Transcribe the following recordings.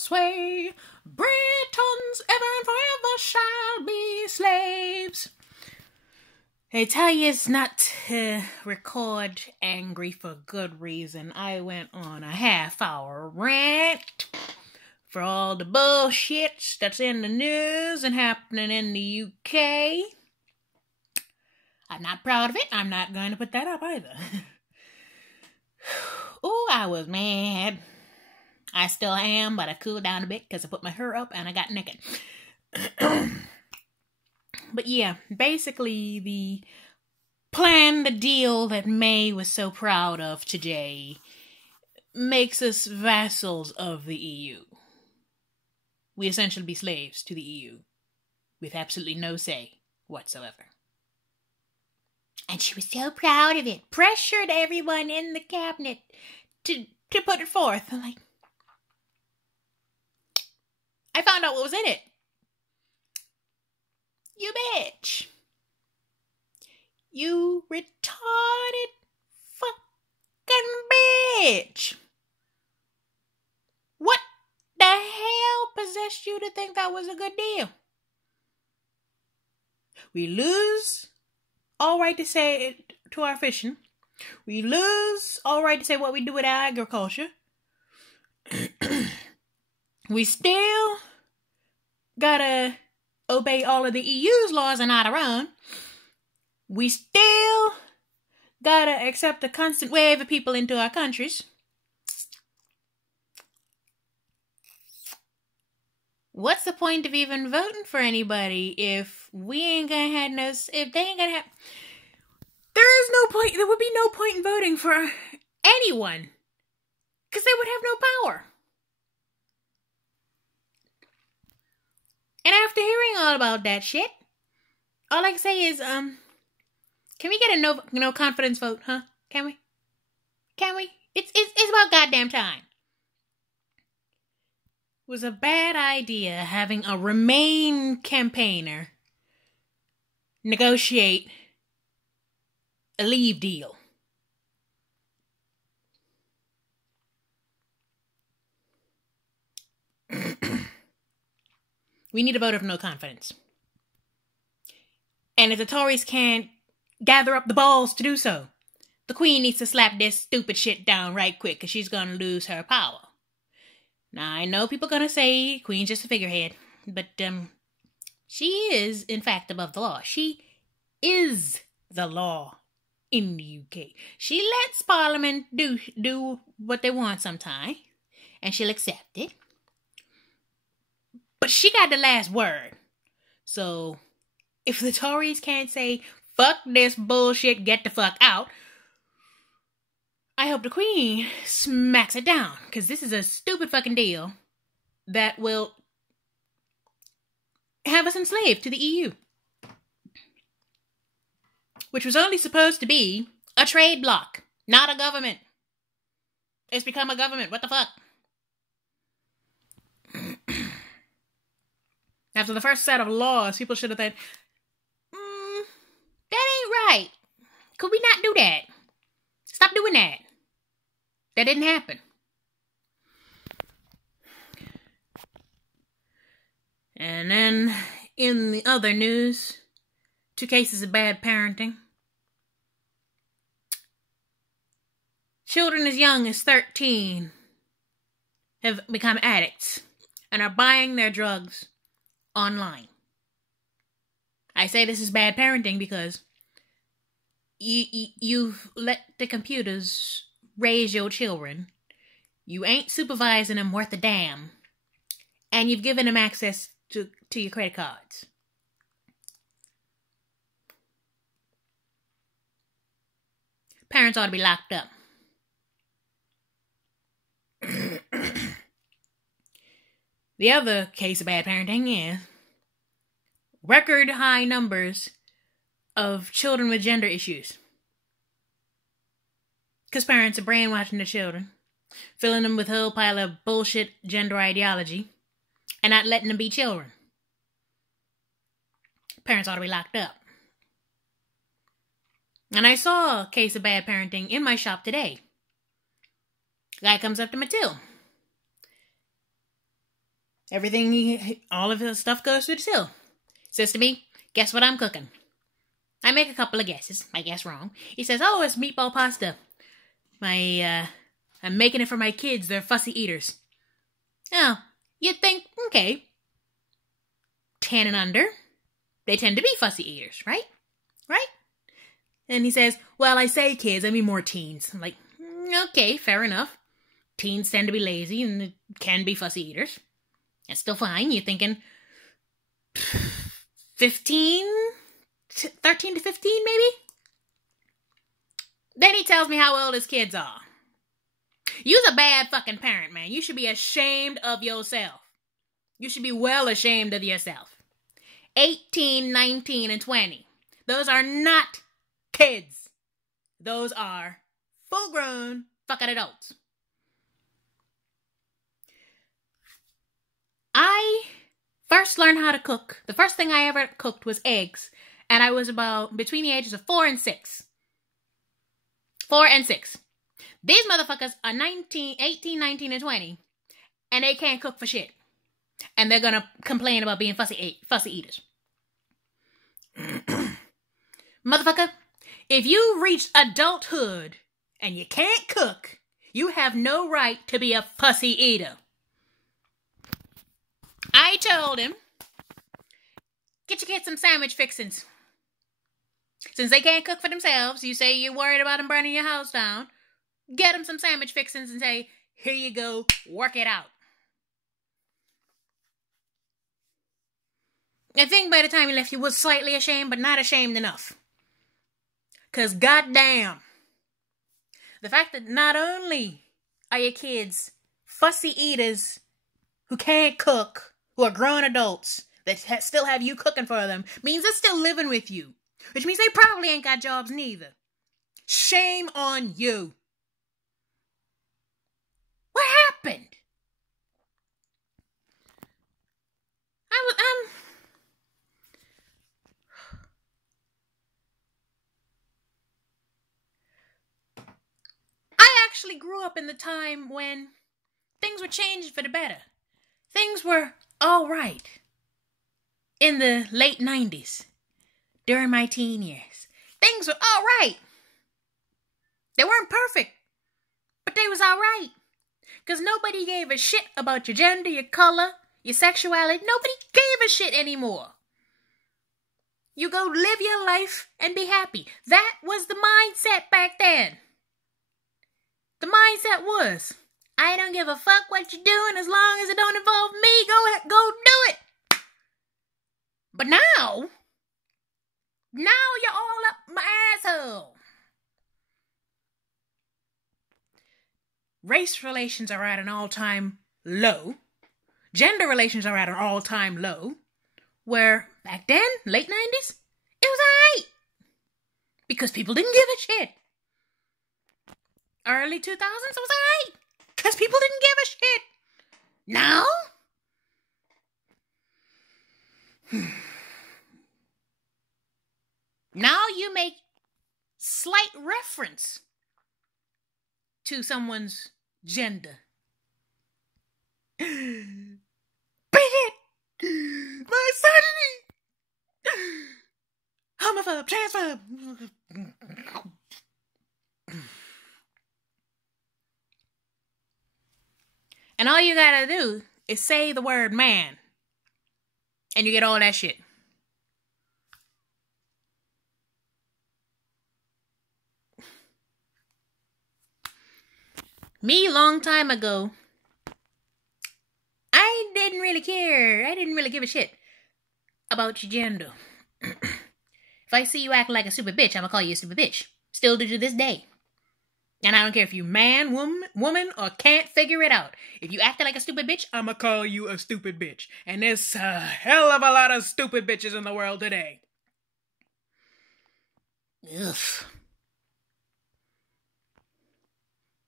sway. Britons ever and forever shall be slaves. They tell you it's not to record angry for good reason. I went on a half-hour rant for all the bullshit that's in the news and happening in the UK. I'm not proud of it. I'm not going to put that up either. Ooh, I was mad. I still am, but I cooled down a bit because I put my hair up and I got naked. But yeah, basically the plan, the deal that May was so proud of today makes us vassals of the EU. We essentially be slaves to the EU with absolutely no say whatsoever. And she was so proud of it. Pressured everyone in the cabinet to put it forth. I'm like, I found out what was in it. You bitch. You retarded fucking bitch. What the hell possessed you to think that was a good deal? We lose all right to say it to our fishing. We lose all right to say what we do with our agriculture. We still gotta obey all of the EU's laws and not our own. We still gotta accept the constant wave of people into our countries. What's the point of even voting for anybody if we ain't gonna have no, if they ain't gonna have, there is no point, there would be no point in voting for anyone, because they would have no power. And after hearing all about that shit, all I can say is, can we get a no confidence vote, huh? Can we? Can we? It's about goddamn time. It was a bad idea having a Remain campaigner negotiate a leave deal. We need a vote of no confidence. And if the Tories can't gather up the balls to do so, the Queen needs to slap this stupid shit down right quick, because she's going to lose her power. Now, I know people are going to say Queen's just a figurehead, but she is, in fact, above the law. She is the law in the UK. She lets Parliament do what they want sometimes, and she'll accept it. But she got the last word. So, if the Tories can't say, fuck this bullshit, get the fuck out, I hope the Queen smacks it down. Because this is a stupid fucking deal that will have us enslaved to the EU. Which was only supposed to be a trade bloc, not a government. It's become a government. What the fuck? After the first set of laws, people should have thought, that ain't right. Could we not do that? Stop doing that. That didn't happen. And then, in the other news, 2 cases of bad parenting. Children as young as 13 have become addicts and are buying their drugs online. I say this is bad parenting because you've let the computers raise your children. You ain't supervising them worth a damn. And you've given them access to your credit cards. Parents ought to be locked up. The other case of bad parenting is record high numbers of children with gender issues. Because parents are brainwashing their children, filling them with a whole pile of bullshit gender ideology, and not letting them be children. Parents ought to be locked up. And I saw a case of bad parenting in my shop today. Guy comes up to my till. all of his stuff goes through the till. Says to me, guess what I'm cooking? I make a couple of guesses. I guess wrong. He says, oh, it's meatball pasta. I'm making it for my kids. They're fussy eaters. Oh, you'd think, okay. 10 and under, they tend to be fussy eaters, right? Right? And he says, well, I say kids, I mean more teens. I'm like, okay, fair enough. Teens tend to be lazy and can be fussy eaters. That's still fine. You're thinking 13 to 15, maybe? Then he tells me how old his kids are. You's a bad fucking parent, man. You should be ashamed of yourself. You should be well ashamed of yourself. 18, 19, and 20. Those are not kids. Those are full-grown fucking adults. I first learned how to cook. The first thing I ever cooked was eggs. And I was about between the ages of 4 and 6. 4 and 6. These motherfuckers are 18, 19, and 20. And they can't cook for shit. And they're gonna complain about being fussy eaters. Motherfucker, if you reach adulthood and you can't cook, you have no right to be a fussy eater. I told him, get your kids some sandwich fixings. Since they can't cook for themselves, you say you're worried about them burning your house down, get them some sandwich fixings and say, here you go, work it out. I think by the time he left, he was slightly ashamed, but not ashamed enough. Because goddamn, the fact that not only are your kids fussy eaters who can't cook, who are grown adults that still have you cooking for them, means they're still living with you. Which means they probably ain't got jobs neither. Shame on you. What happened? I actually grew up in the time when things were changing for the better. Things were all right. In the late 90s, during my teen years, things were all right. They weren't perfect, but they was all right. Because nobody gave a shit about your gender, your color, your sexuality. Nobody gave a shit anymore. You go live your life and be happy. That was the mindset back then. The mindset was, I don't give a fuck what you're doing as long as it don't involve me. Go do it. But now you're all up my asshole. Race relations are at an all-time low. Gender relations are at an all-time low. Where back then, late 90s, it was alright. Because people didn't give a shit. Early 2000s, it was alright. Because people didn't give a shit. Now? Now you make slight reference to someone's gender. Bring it! Misogyny! Homophobe, transphobe. And all you gotta do is say the word man. And you get all that shit. Me, long time ago, I didn't really care. I didn't really give a shit about your gender. If I see you acting like a stupid bitch, I'm gonna call you a stupid bitch. Still do to this day. And I don't care if you man, woman, or can't figure it out. If you acting like a stupid bitch, I'm gonna call you a stupid bitch. And there's a hell of a lot of stupid bitches in the world today. Ugh.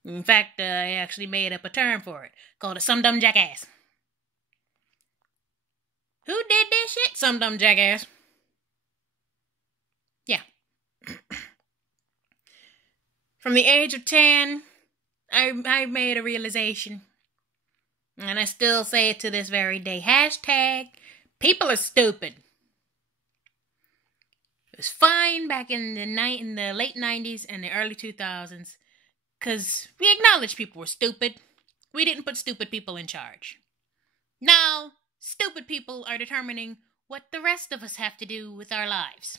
In fact, I actually made up a term for it, called a some dumb jackass. Who did this shit? Some dumb jackass. Yeah. From the age of 10, I made a realization And I still say it to this very day. Hashtag, people are stupid. It was fine back in the late 90s and the early 2000s because we acknowledged people were stupid. We didn't put stupid people in charge. Now, stupid people are determining what the rest of us have to do with our lives.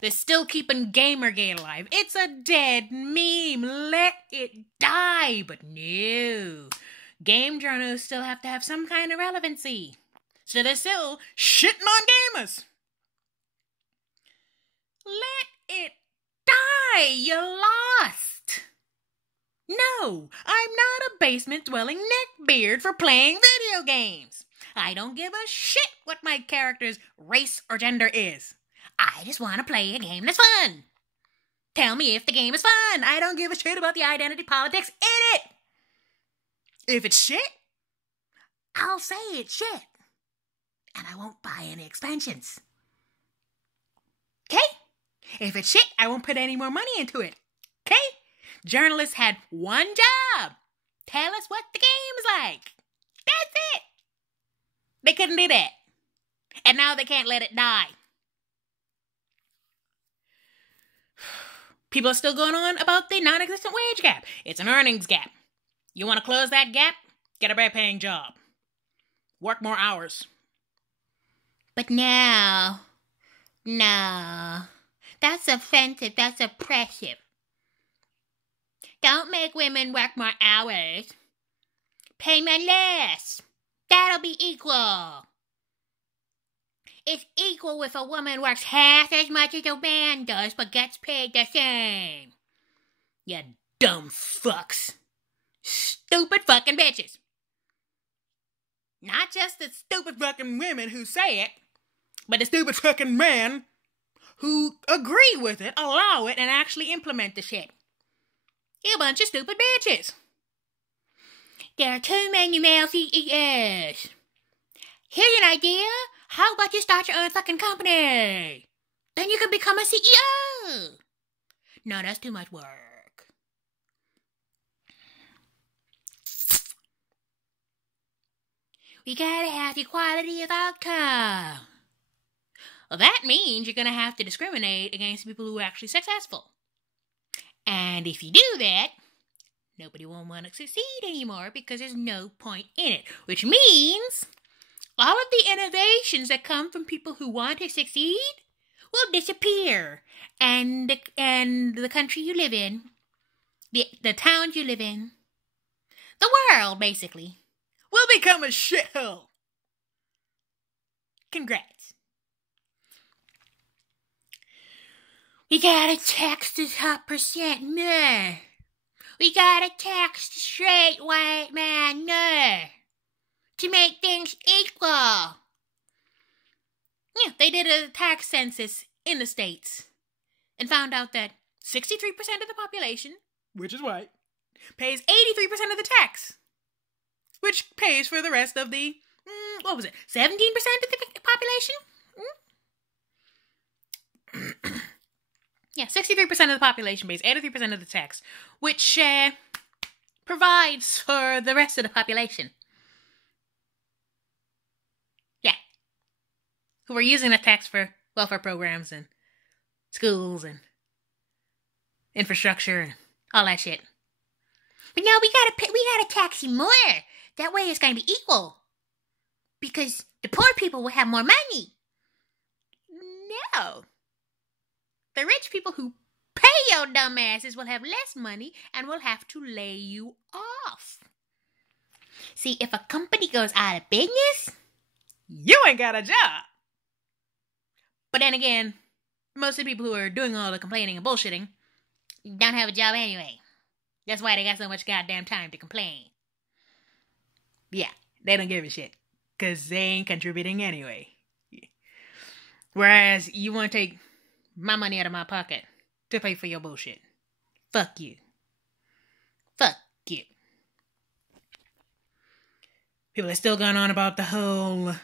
They're still keeping Gamergate alive. It's a dead meme. Let it die. But no. Game journalists still have to have some kind of relevancy. So they're still shitting on gamers. Let it die. You lost. No, I'm not a basement-dwelling neckbeard for playing video games. I don't give a shit what my character's race or gender is. I just want to play a game that's fun. Tell me if the game is fun. I don't give a shit about the identity politics in it. If it's shit, I'll say it's shit. And I won't buy any expansions. Okay? If it's shit, I won't put any more money into it. Okay? Journalists had one job. Tell us what the game is like. That's it. They couldn't do that. And now they can't let it die. People are still going on about the non-existent wage gap. It's an earnings gap. You want to close that gap? Get a better-paying job. Work more hours. But no, that's offensive, that's oppressive. Don't make women work more hours. Pay men less. That'll be equal. It's equal if a woman works half as much as a man does, but gets paid the same. You dumb fucks. Stupid fucking bitches. Not just the stupid fucking women who say it, but the stupid fucking men who agree with it, allow it, and actually implement the shit. You a bunch of stupid bitches. There are too many male CEOs. Here's an idea. How about you start your own fucking company? Then you can become a CEO. No, that's too much work. We gotta have equality of outcome. Well, that means you're gonna have to discriminate against people who are actually successful. And if you do that, nobody will want to succeed anymore because there's no point in it. Which means all of the innovations that come from people who want to succeed will disappear. And the country you live in, the towns you live in, the world, basically, will become a shithole. Congrats. We gotta tax the top percent more. We gotta tax the straight white man more. To make things equal. Yeah, they did a tax census in the States and found out that 63% of the population, which is white, pays 83% of the tax, which pays for the rest of the, 17% of the population? Yeah, 63% of the population pays 83% of the tax, which provides for the rest of the population. Yeah. Who are using the tax for welfare programs and schools and infrastructure and all that shit. But no, we gotta tax you more. That way it's gonna be equal. Because the poor people will have more money. No. The rich people who pay your dumb asses will have less money and will have to lay you off. See, if a company goes out of business, you ain't got a job. But then again, most of the people who are doing all the complaining and bullshitting don't have a job anyway. That's why they got so much goddamn time to complain. Yeah, they don't give a shit. Because they ain't contributing anyway. Whereas you want to take my money out of my pocket to pay for your bullshit. Fuck you. Fuck you. People are still going on about the whole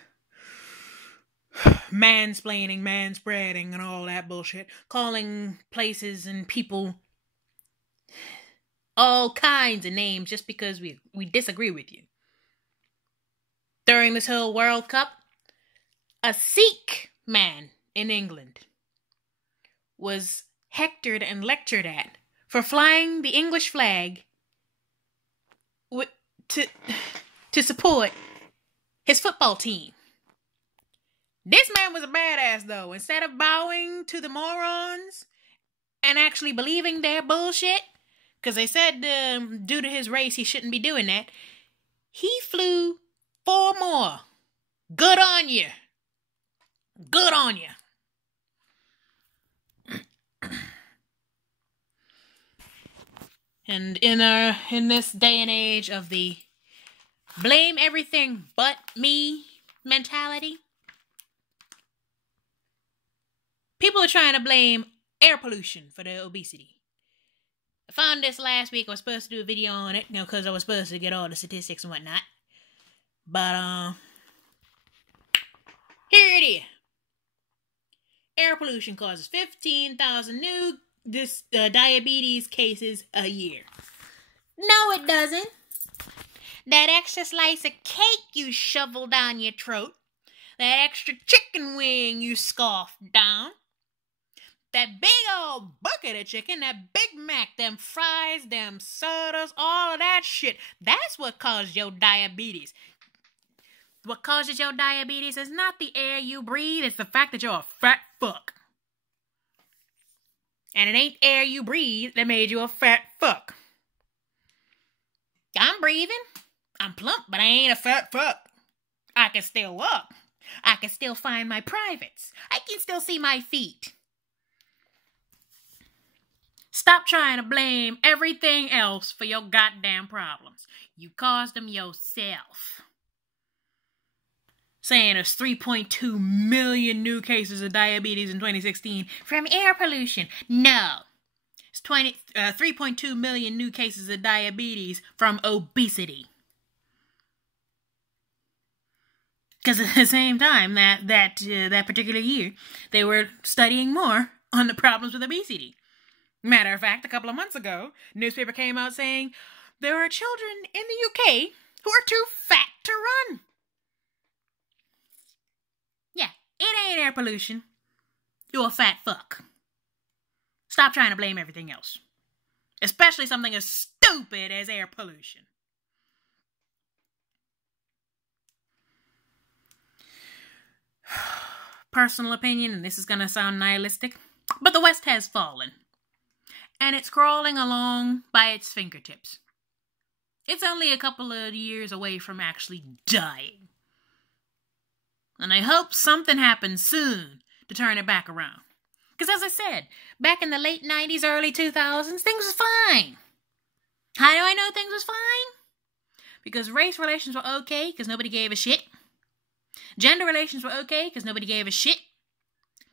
mansplaining, manspreading, and all that bullshit. Calling places and people all kinds of names just because we disagree with you. During this whole World Cup, a Sikh man in England was hectored and lectured at for flying the English flag to support his football team. This man was a badass, though. Instead of bowing to the morons and actually believing their bullshit, because they said due to his race he shouldn't be doing that, he flew 4 more. Good on you. Good on you. And in this day and age of the blame everything but me mentality, people are trying to blame air pollution for the obesity. I found this last week. I was supposed to do a video on it, because I was supposed to get all the statistics and whatnot. But, here it is. Air pollution causes 15,000 new diabetes cases a year. No, it doesn't. That extra slice of cake you shovel down your throat, that extra chicken wing you scoff down, that big old bucket of chicken, that Big Mac, them fries, them sodas, all of that shit, that's what caused your diabetes. What causes your diabetes is not the air you breathe, it's the fact that you're a fat fuck. And it ain't air you breathe that made you a fat fuck. I'm breathing. I'm plump, but I ain't a fat fuck. I can still walk. I can still find my privates. I can still see my feet. Stop trying to blame everything else for your goddamn problems. You caused them yourself. Saying there's 3.2 million new cases of diabetes in 2016 from air pollution. No. It's 3.2 million new cases of diabetes from obesity. Because at the same time, that particular year, they were studying more on the problems with obesity. Matter of fact, a couple of months ago, a newspaper came out saying there are children in the UK who are too fat to run. Yeah, it ain't air pollution. You're a fat fuck. Stop trying to blame everything else. Especially something as stupid as air pollution. Personal opinion, and this is going to sound nihilistic, but the West has fallen. And it's crawling along by its fingertips. It's only a couple of years away from actually dying. And I hope something happens soon to turn it back around. Because as I said, back in the late 90s, early 2000s, things was fine. How do I know things was fine? Because race relations were okay, because nobody gave a shit. Gender relations were okay, because nobody gave a shit.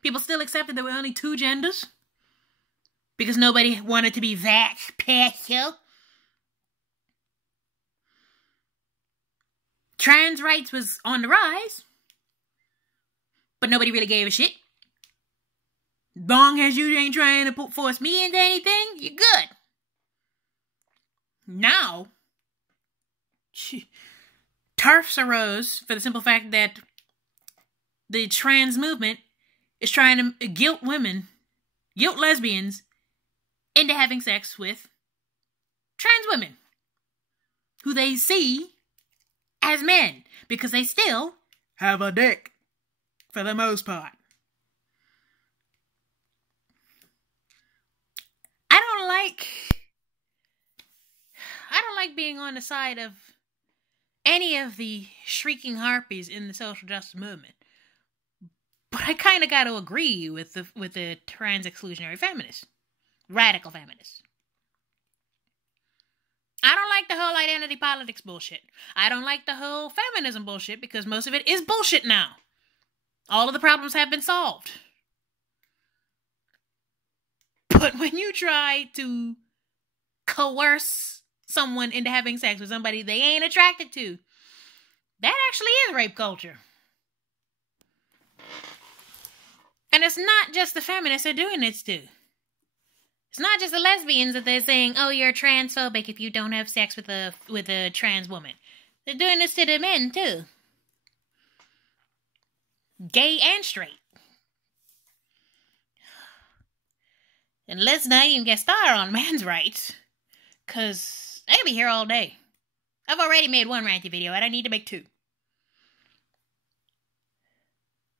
People still accepted there were only 2 genders. Because nobody wanted to be that special. Trans rights was on the rise. But nobody really gave a shit. Long as you ain't trying to force me into anything, you're good. Now, TERFs arose for the simple fact that the trans movement is trying to guilt lesbians, into having sex with trans women, who they see as men, because they still have a dick, for the most part. I don't like being on the side of any of the shrieking harpies in the social justice movement, but I kind of got to agree with the trans exclusionary feminists. Radical feminists. I don't like the whole identity politics bullshit. I don't like the whole feminism bullshit because most of it is bullshit now. All of the problems have been solved. But when you try to coerce someone into having sex with somebody they ain't attracted to, that actually is rape culture. And it's not just the feminists are doing this to. It's not just the lesbians that they're saying, oh, you're transphobic if you don't have sex with a trans woman. They're doing this to the men, too. Gay and straight. And let's not even get started on men's rights. Because I could be here all day. I've already made one ranty video. I don't need to make two.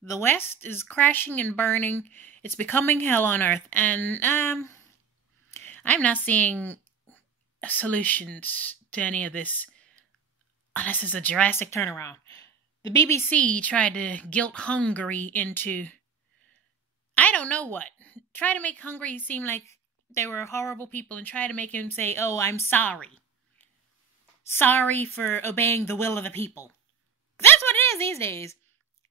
The West is crashing and burning. It's becoming hell on earth. And, I'm not seeing solutions to any of this. Unless it's a drastic turnaround. The BBC tried to guilt Hungary into... I don't know what. Try to make Hungary seem like they were horrible people and try to make him say, oh, I'm sorry. Sorry for obeying the will of the people. That's what it is these days.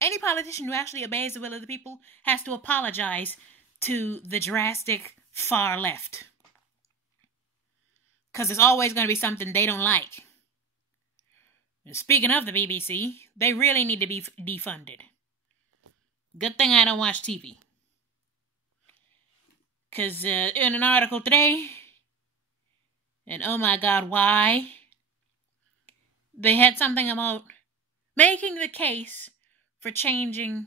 Any politician who actually obeys the will of the people has to apologize to the drastic far left. Because there's always going to be something they don't like. And speaking of the BBC, they really need to be defunded. Good thing I don't watch TV. Because in an article today, and oh my god, why? They had something about making the case for changing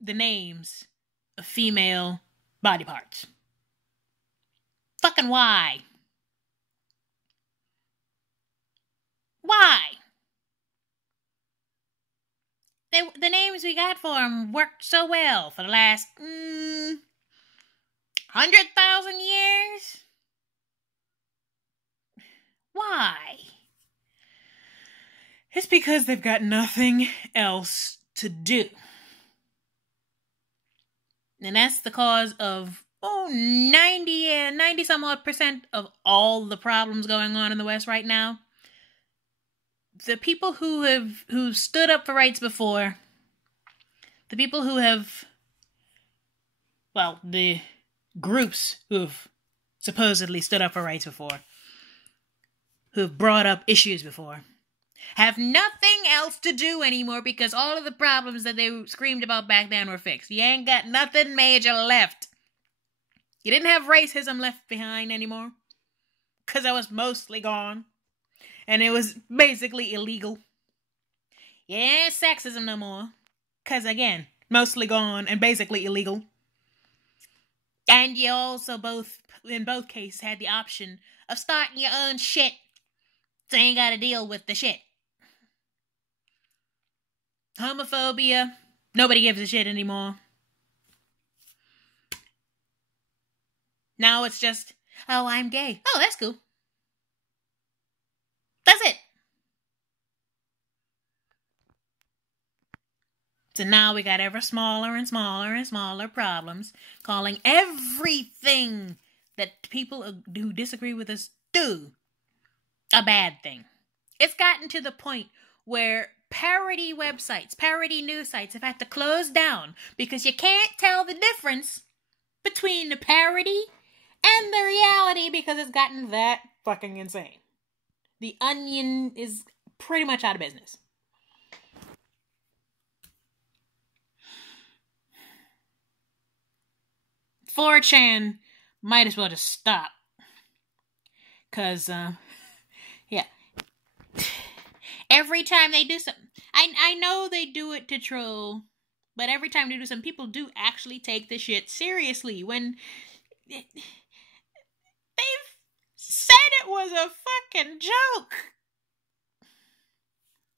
the names of female body parts. Fucking why? Why? The names we got for them worked so well for the last 100,000 years? Why? It's because they've got nothing else to do. And that's the cause of 90 some odd percent of all the problems going on in the West right now. The people who stood up for rights before, the people who have, well, the groups who've supposedly stood up for rights before, who've brought up issues before, have nothing else to do anymore because all of the problems that they screamed about back then were fixed. You ain't got nothing major left. You didn't have racism left behind anymore because it was mostly gone. And it was basically illegal. Yeah, sexism no more. Because again, mostly gone and basically illegal. And you also in both cases, had the option of starting your own shit. So you ain't got to deal with the shit. Homophobia. Nobody gives a shit anymore. Now it's just, oh, I'm gay. Oh, that's cool. That's it. So now we got ever smaller and smaller and smaller problems, calling everything that people who disagree with us do a bad thing. It's gotten to the point where parody websites, parody news sites have had to close down because you can't tell the difference between the parody and the reality because it's gotten that fucking insane. The Onion is pretty much out of business. .4chan might as well just stop. Because, yeah. Every time they do something, I know they do it to troll, but every time they do something, people do actually take the shit seriously. When they've said it was a fucking joke.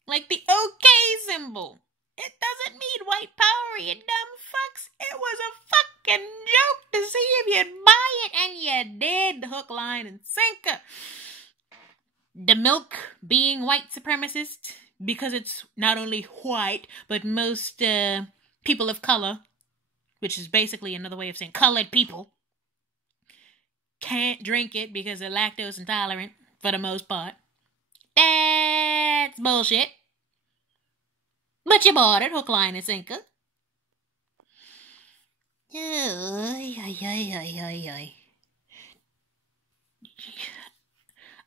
Like the OK symbol. It doesn't mean white power, you dumb fucks. It was a fucking joke to see if you'd buy it, and you did. Hook, line, and sinker. The milk being white supremacist, because it's not only white, but most people of color, which is basically another way of saying colored people, can't drink it because they're lactose intolerant, for the most part. That's bullshit. But you bought it, hook, line, and sinker.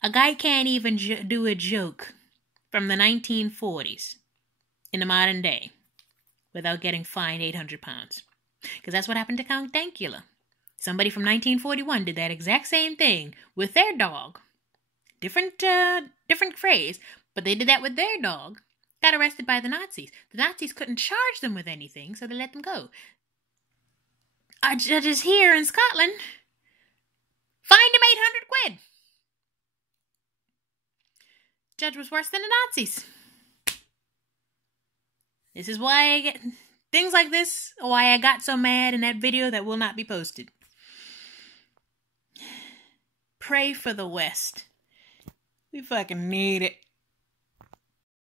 A guy can't even do a joke from the 1940s in the modern day without getting fined £800. Because that's what happened to Count Dankula. Somebody from 1941 did that exact same thing with their dog. Different phrase, but they did that with their dog. Got arrested by the Nazis. The Nazis couldn't charge them with anything, so they let them go. Our judges here in Scotland fined him 800 quid. Judge was worse than the Nazis. This is why I get things like this, why I got so mad in that video that will not be posted. Pray for the West. We fucking need it.